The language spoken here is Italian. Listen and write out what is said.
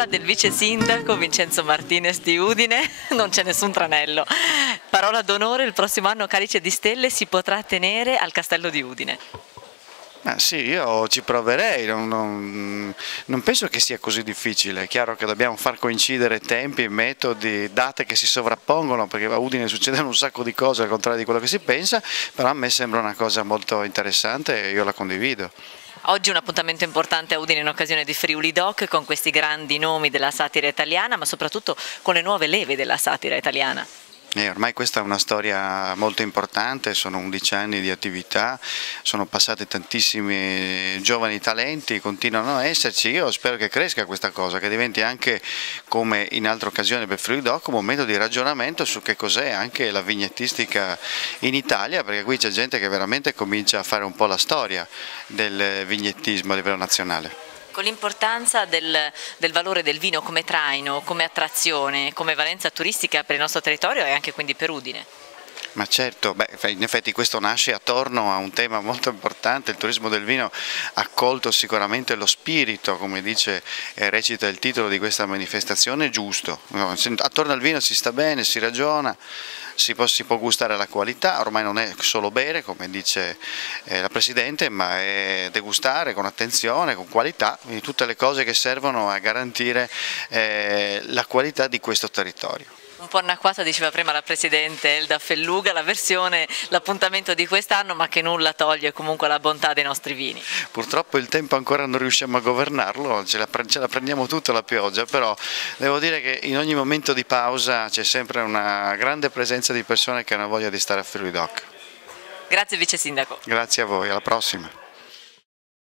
parola del vice sindaco Vincenzo Martinez di Udine, non c'è nessun tranello. Parola d'onore, il prossimo anno Calice di Stelle si potrà tenere al Castello di Udine. Sì, io ci proverei, non penso che sia così difficile. È chiaro che dobbiamo far coincidere tempi, metodi, date che si sovrappongono, perché a Udine succedono un sacco di cose al contrario di quello che si pensa, però a me sembra una cosa molto interessante e io la condivido. Oggi un appuntamento importante a Udine in occasione di Friuli Doc con questi grandi nomi della satira italiana, ma soprattutto con le nuove leve della satira italiana. Ormai questa è una storia molto importante, sono 11 anni di attività, sono passati tantissimi giovani talenti, continuano a esserci, io spero che cresca questa cosa, che diventi anche, come in altre occasioni per Friuli Doc, un momento di ragionamento su che cos'è anche la vignettistica in Italia, perché qui c'è gente che veramente comincia a fare un po' la storia del vignettismo a livello nazionale. Con l'importanza del valore del vino come traino, come attrazione, come valenza turistica per il nostro territorio e anche quindi per Udine. Ma certo, in effetti questo nasce attorno a un tema molto importante, il turismo del vino ha colto sicuramente lo spirito, come dice e recita il titolo di questa manifestazione, giusto. Attorno al vino si sta bene, si ragiona, si può gustare la qualità, ormai non è solo bere, come dice la Presidente, ma è degustare con attenzione, con qualità, quindi tutte le cose che servono a garantire la qualità di questo territorio. Un po' anacquata, diceva prima la Presidente Elda Felluga, la versione, l'appuntamento di quest'anno, ma che nulla toglie comunque la bontà dei nostri vini. Purtroppo il tempo ancora non riusciamo a governarlo, ce la prendiamo tutta la pioggia, però devo dire che in ogni momento di pausa c'è sempre una grande presenza di persone che hanno voglia di stare a Friuli Doc. Grazie Vice Sindaco. Grazie a voi, alla prossima.